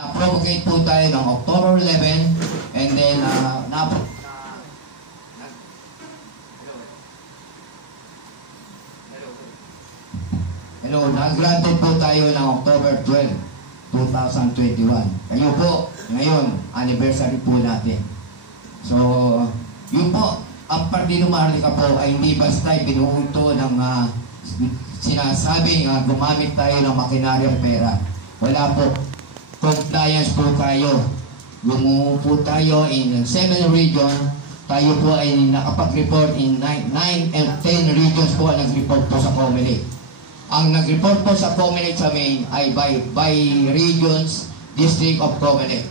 Na-provocate po tayo ng October 11 and then nag-granted po tayo ng October 12, 2021. Kayo po, ngayon, anniversary po natin. So, yun po, ang Partido Maharlika po ay hindi basta binuunto ng sinasabing gumamit tayo ng makinaryang pera. Wala po. Compliance po tayo. Gumawa po tayo in 7 region. Tayo po ay nakapag-report in 9 and 10 regions po nag-report po sa COMELEC. Ang nag-report po sa COMELEC sa main ay by regions, district of COMELEC.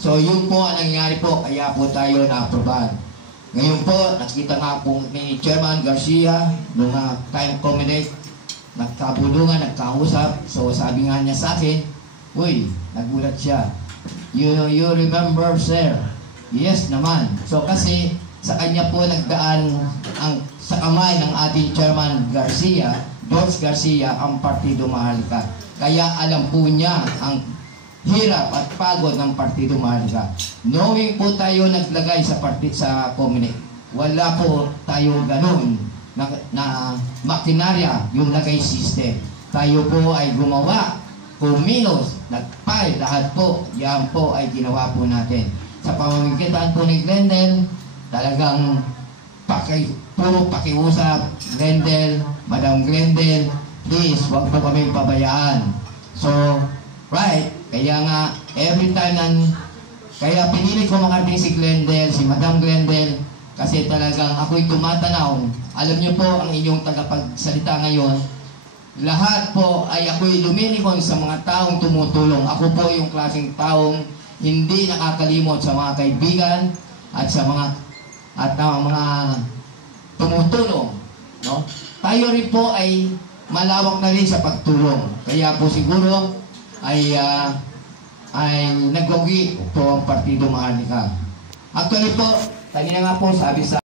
So yun po ang nangyari po, kaya po tayo na-aprobahan. Ngayon po, nakita nga po ni Chairman Garcia, nung time COMELEC, nagkabulungan, nagkausap. So sabi nga niya sa akin, uy, nagulat siya. You remember, sir? Yes naman. So kasi sa kanya po nagdaan sa kamay ng ating Chairman Garcia, George Garcia, ang Partido Maharlika. Kaya alam po niya ang hirap at pagod ng Partido Maharlika. Knowing po tayo naglagay sa COMELEC, wala po tayo ganun na makinarya yung lagay system. Tayo po ay gumawa, kumilos, nagpay, lahat po, yan po ay ginawa po natin. Sa pamamagitan po ni Glendale, talagang puro pakiusap, Glendale, Madam Glendale, please, huwag po kami pabayaan. So, right, kaya nga, every time kaya pinili ko makarating si Glendale, si Madam Glendale, kasi talagang ako'y tumatanaw. Alam niyo po, ang inyong tagapagsalita ngayon, lahat po ay ako'y lumilikon sa mga taong tumutulong. Ako po yung klaseng taong hindi nakakalimot sa mga kaibigan at sa mga tumutulong. No? Tayo rin po ay malawak na rin sa pagtulong. Kaya po siguro ay nagwagi po ang Partido Maharlika. Actually po, tagi na nga po sabi sa